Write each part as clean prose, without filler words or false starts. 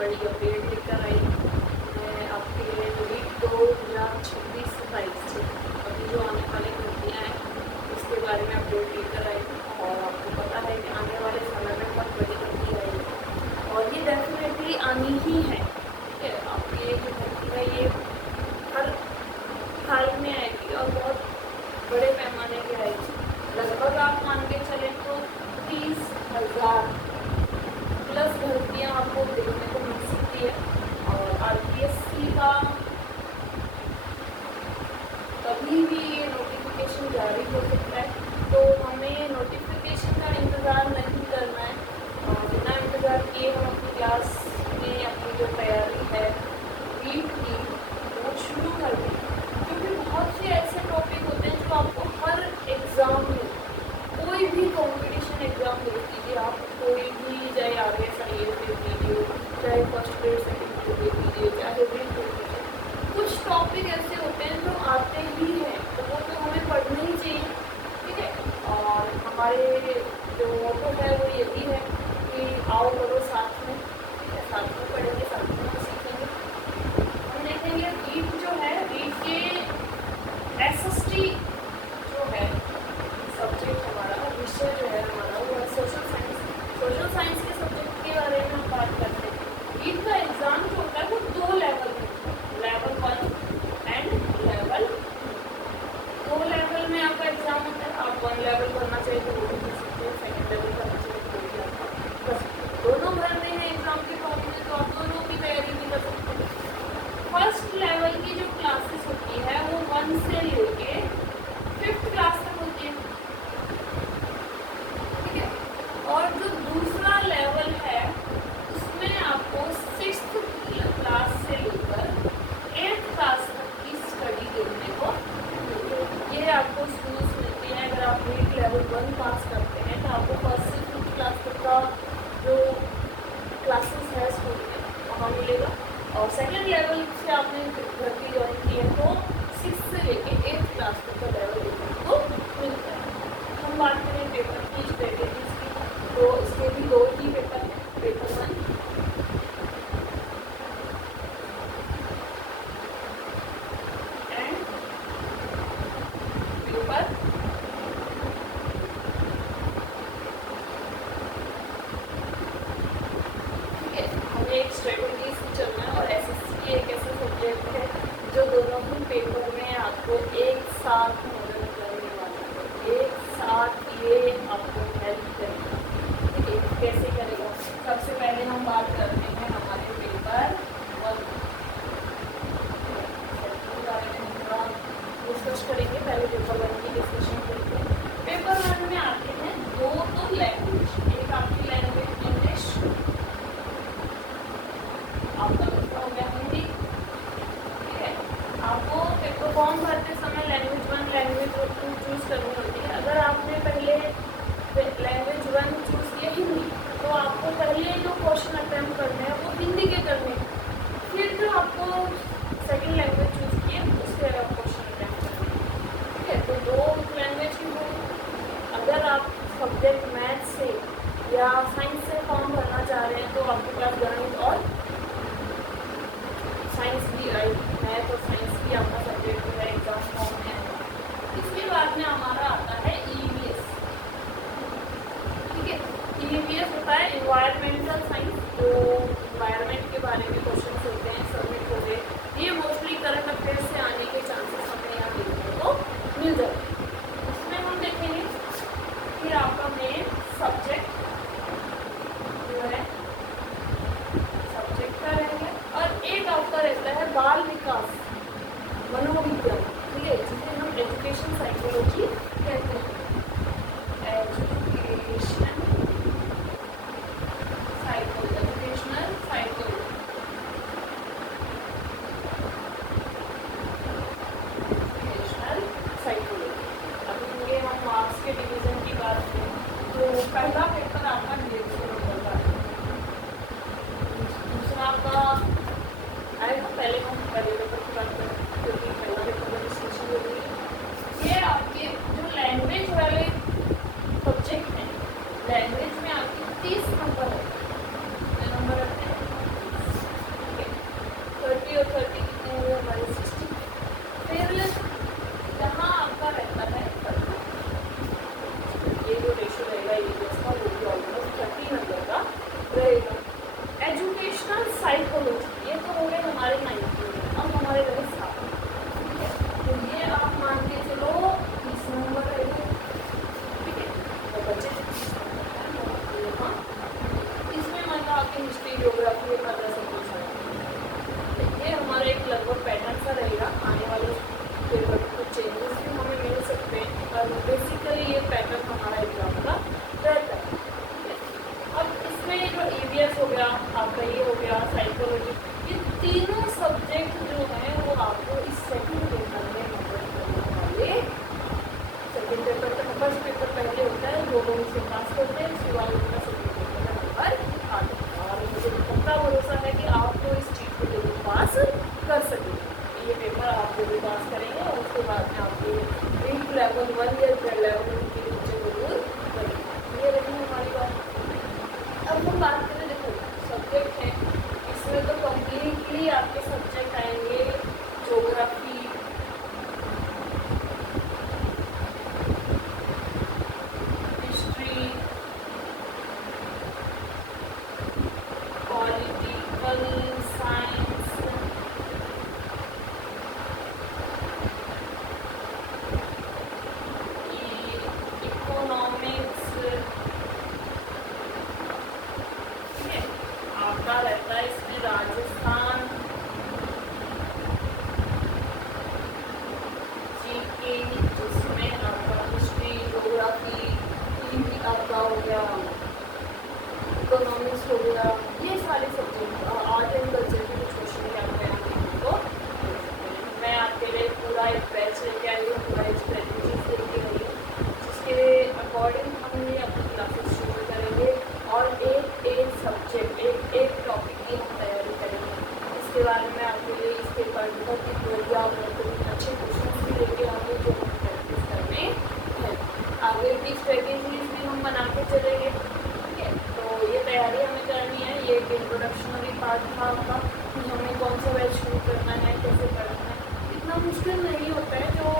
बड़ी अपडेट लेकर आई। मैं आपके लिए नीट 2026-27 से अभी जो आने वाली भर्तियाँ हैं उसके बारे में अपडेट लेकर आई हूँ। और आपको पता है कि आने वाले समय में बहुत बड़ी भर्ती आएगी और ये डेफिनेटली आनी ही है। ठीक है, आपकी ये जो भर्ती है ये हर हाल में आएगी और बहुत बड़े पैमाने की आएगी। लगभग आप मान के चलें तो 30,000 प्लस भर्तियाँ आपको देखने को मिल सकती है। और आरपीएससी का कभी भी ये नोटिफिकेशन जारी हो सकता है, तो हमें नोटिफिकेशन का इंतज़ार नहीं करना है। बिना इंतज़ार किए हम अपनी क्लास में अपनी जो तैयारी है नीट की वो शुरू कर दें, क्योंकि बहुत से ऐसे टॉपिक होते हैं जो आपको हर एग्ज़ाम में, कोई भी कॉम्पिटिशन एग्ज़ाम दे दीजिए आप, कोई भी चाहे RAS IAS दे दीजिए, चाहे फर्स्ट ग्रेड सेकेंड ग्रेड दे दीजिए, चाहे रीड दे दीजिए, कुछ टॉपिक ऐसे होते हैं जो आते ही हैं, तो वो तो हमें पढ़ना ही चाहिए। ठीक है, और हमारे जो मोटो है वो यही है कि आओ करो साथ में। ठीक है, साथ में पढ़ेंगे, साथ में सीखेंगे। हम देखेंगे रीड जो है, रीड के SST जो है सब्जेक्ट, हमारा विषय जो है हमारा वो है सोशल साइंस। सोशल साइंस के सब्जेक्ट के बारे में हम बात करते हैं। नीट का एग्ज़ाम जो होता है वो 2 लेवल में, लेवल 1 एंड लेवल 2 लेवल में आपका एग्ज़ाम होता है। आप 1 लेवल करना चाहिए तो वो भी कर सकते हैं, सेकेंड लेवल करना चाहिए तो वो भी आप कर सकते हैं। दोनों भर में है एग्ज़ाम के फॉर्म में, तो आप दोनों की तैयारी भी कर सकते हैं। फर्स्ट लेवल की जो क्लासेस होती है वो 1 से लेके 5th क्लास तक होती है। ठीक है, और जो दूसरा लेवल है उसमें आपको 6th क्लास से लेकर 8th क्लास तक की स्टडी देखने को मिलेगी। ये आपको स्कूल्स मिलती हैं। अगर आप नीट लेवल 1 पास करते हैं तो आपको 1st से 5th क्लास तक का जो क्लासेस है स्कूल में वहाँ मिलेगा। और सेकेंड लेवल से आपने भर्ती ज्वाइन की है तो 6th से लेके 8th क्लास तक का लेवल देखने को मिलता है। हम बात करें पेपर की स्ट्रेटेजीज की, तो इसके भी 2 ही पेपर हैं, पेपर 1 एंड पेपर 2। ठीक है, हमें एक स्ट्रेटेजीज चलना है। और SSC एक ऐसा सब्जेक्ट है जो दोनों ही पेपर में आपको एक साथ मदद करने वाला है, एक साथ ये आपको हेल्प करेगा। ठीक है, कैसे करेगा? सबसे पहले हम बात करते हैं हमारे पेपर 1 के बारे में हम थोड़ा डिस्कस करेंगे। पहले पेपर 1 की डिस्कशन करेंगे। पेपर 1 में आते हैं 2 तो लैंग्वेज, एक आपकी लैंग्वेज इंग्लिश, आपका दूसरा हो गया हिंदी। ठीक है, आपको पेपर फॉर्म भरते समय लैंग्वेज 1 लैंग्वेज 2 चूज़ करनी होती है। अगर आपने पहले लैंग्वेज 1 चूज़ किया हिंदी, तो आपको पहले जो क्वेश्चन अटैम्प्ट करने हैं वो हिंदी के करने हैं। फिर जो आपको सेकेंड लैंग्वेज चूज़ किए उसके आप क्वेश्चन अटैम्प्ट करने हैं। ठीक है, तो 2 लैंग्वेज की होगी। अगर आप सब्जेक्ट मैथ से या साइंस से फॉर्म भरना चाह रहे हैं तो आपके पास गणित और साइंस भी आई, मैथ और साइंस भी आपका सब्जेक्ट जो है एग्जाम फॉर्म में आएगा। इसके बाद में हमारा आता है EVS। ठीक है, EVS होता है इन्वायरमेंटल साइंस, जो इन्वायरमेंट के बारे में क्वेश्चन होते हैं, सबमिट हो गए। ये मोस्टली करंट अफेयर्स से आने के चांसेस हमें यहाँ देखने को मिल जाते हैं। इसमें हम देखेंगे फिर आपका मेन सब्जेक्ट जो है सब्जेक्ट का रहेगा, और एक आपका रहता है बाल विकास मनोविज्ञान। ठीक है, जिसे हम एजुकेशन साइकोलॉजी कहते हैं। Educational psychology. अभी ये हम मार्क्स के डिवीजन की बात करें तो पहला पेपर आपका 150 नंबर का है, दूसरा आपका आएगा। पहले हम पहले पेपर की बात करें क्योंकि पहला पेपर में डिस्कशन हो रही है। ये आपके जो लैंग्वेज वाले सब्जेक्ट हैं, लैंग्वेज में आपके 30 नंबर है। कितने नंबर रखते हैं? हम उसे पास करते हैं, उसके बाद उनका सर्टिफिकेट का नंबर आता है। और मुझे पक्का भरोसा है कि आप तो इस चीज़ को जरूर पास कर सकेंगे। ये पेपर आप जरूर पास करेंगे और उसके बाद में आपके रीड लेवल 1 या ग्रेड लेवल के नीचे जरूर करेंगे। ये रही हमारी बात। अब हम बात करें, देखो सब्जेक्ट है, इसमें तो कम्प्लीटली आपके सब्जेक्ट आएंगे geography, history, political science, economics, ठीक है। आपका रहता है इसमें राजस्थान, जीके, जिसमें आपका हिस्ट्री, ज्योग्राफी, आपका हो गया इकोनॉमिक्स हो गया, ये सारे सब्जेक्ट, आर्ट एंड कल्चर के कुछ क्वेश्चन क्या हैं तो मैं आपके लिए पूरा एक बैच लेके आई हूँ, पूरा एक स्ट्रेटजीज लेके आई हूँ, जिसके अकॉर्डिंग हम ये अपनी क्लासेस शुरू करेंगे और एक सब्जेक्ट, एक टॉपिक की हम तैयारी करेंगे। इसके बारे में आपके लिए इस पेपर बहुत ही बढ़िया अच्छे क्वेश्चन भी लेके आएंगे जो हम प्रैक्टिस करने हैं। आगे की स्ट्रेटेजीज भी हम बना के चलेंगे, ठीक है। तो ये तैयारी हमें करनी है। ये एक इंट्रोडक्शनरी पार्ट था आपका कि हमें कौन सा बैच शुरू करना है, कैसे करना है। इतना मुश्किल नहीं होता है, जो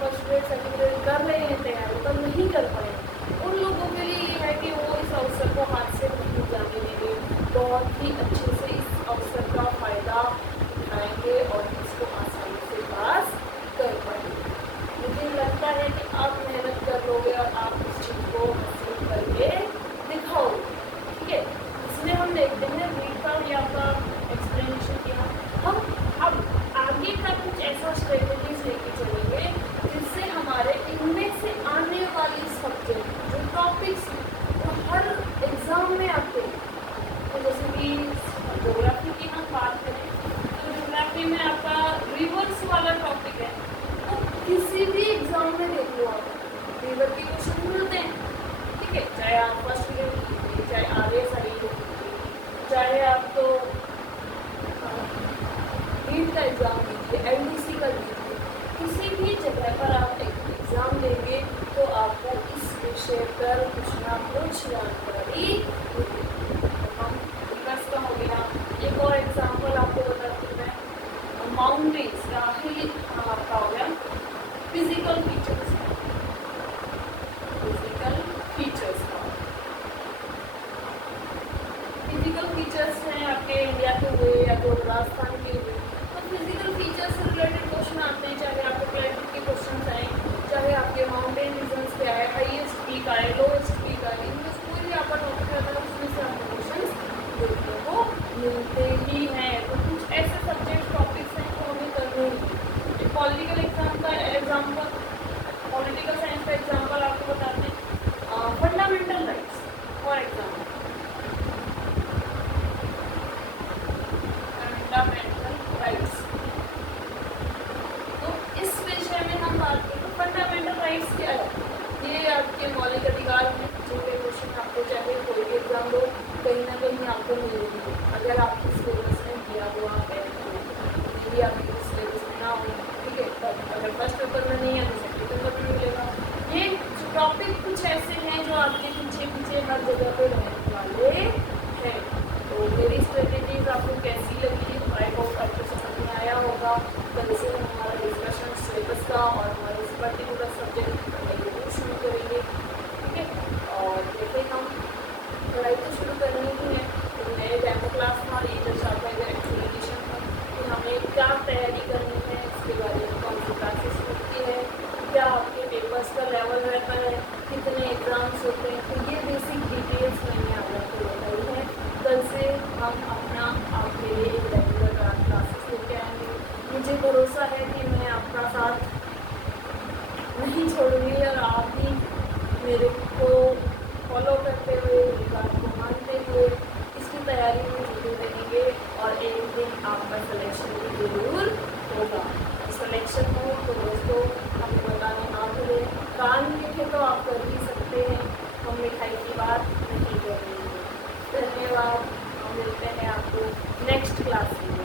फर्स्ट ग्रेड सेकंड ग्रेड कर रहे हैं तैयारी पर नहीं कर पाए, उन लोगों के लिए ये है कि वो इस अवसर को हाथ से नहीं जाने देंगे, बहुत ही अच्छे से इस अवसर का फ़ायदा उठाएंगे और इसको आसानी से पास कर पाएंगे। मुझे लगता है कि आप मेहनत कर लोगे और आप इस चीज़ को हासिल करके दिखाओगे, ठीक है। इसमें हम देखते हैं रीड का ये आपका एक्सप्लेनेशन किया। हम अब आगे का कुछ ऐसा स्ट्रेटजीज लेके चलेंगे जिससे हमारे इनमें से आने वाली सब्जेक्ट जो टॉपिक्स तो हर एग्ज़ाम में आते हैं। तो जैसे कि ज्योग्राफी की हम बात करें तो ज्योग्राफी में आपका रिवर्स वाला टॉपिक है, तो किसी भी एग्ज़ाम में देख लो आप रिवर के क्वेश्चन मिलते हैं, ठीक है। चाहे आप फर्स्ट ईयर कीजिए, चाहे आगे साइड कीजिए, चाहे आप तो नीट का एग्ज़ाम दीजिए, एलडीसी का दीजिए, किसी भी जगह पर आप एक एग्ज़ाम देंगे तो आपको इस विषय पर कुछ ना कुछ जानकारी होगी। हम रिवर्स का हो गया। एक और एग्जाम्पल आपको बताती हूँ मैं, माउंटेन्स का ही आपका हो गया फिजिकल फीचर्स, फिजिकल फीचर्स हैं आपके इंडिया के हुए या तो राजस्थान के हुए, तो फिजिकल फीचर्स से रिलेटेड क्वेश्चन आते हैं, चाहे आपके क्लाइमेट के क्वेश्चन आए, चाहे आपके माउंटेन रीजन्स क्या है, हाईएस्ट पीक आए, लोएस्ट पीक आए, इनमें से कोई भी आपका टॉपिक रहता है उसमें से आपको क्वेश्चन देखने को मिलते ही हैं। तो कुछ ऐसे सब्जेक्ट टॉपिक्स हैं जो हमें करने ही। पॉलिटिकल एग्जाम का एग्जाम्पल, पॉलिटिकल साइंस का एग्जाम्पल आपको बताते हैं, fundamental rights for example, fundamental rights. तो इस विषय में हम बात करें फंडामेंटल राइट्स क्या है, ये आपके मौलिक अधिकार हैं जिनके क्वेश्चन आपको चाहे कोई भी एग्जाम दो कहीं ना कहीं आपको मिलेंगे अगर आपके सिलेबस में दिया हुआ है तो। यदि आपके सिलेबस में ना हो, ठीक है, तब अगर फर्स्ट पेपर में नहीं है तो सेकंड पेपर में मिलेगा। ये टॉपिक कुछ ऐसे हैं जो आपके पीछे पीछे हर जगह पे रहने वाले हैं। तो मेरी स्ट्रेटेजीज आपको कैसी लगी, आई होप आपको समझ में आया होगा। कल से हमारा डिस्कशन सिलेबस का और हमारे इस पर्टिकुलर सब्जेक्ट को शुरू करेंगे, ठीक है। और जैसे हम पढ़ाई तो शुरू करनी ही है, तो नए डेमो क्लास था, ये दर्शाता है एक्सप्लेनेशन था कि हमें क्या तैयारी करनी है, इसके बारे में कौन सी क्लासेस होती है, क्या आपके पेपर्स का लेवल रहता है, कितने एग्ज़ाम्स होते हैं, तो ये बेसिक डिटेल्स मैंने आपको बताई है। कल से हम अपना आपके लिए एक रेगुलर क्लासेस लेके आएंगे। मुझे भरोसा है कि मैं आपका साथ नहीं छोड़ूंगी और आप भी मेरे को फॉलो करते हुए, मेरी बात को मानते हुए इसकी तैयारी में जुटे रहेंगे और एक दिन आपका सिलेक्शन भी ज़रूर होगा। सिलेक्शन हो तो दोस्तों हमें बताने ना भूलें। कान लिखे तो आप कर ही सकते हैं, बात नहीं करेंगे। धन्यवाद, हम मिलते हैं आपको नेक्स्ट क्लास में।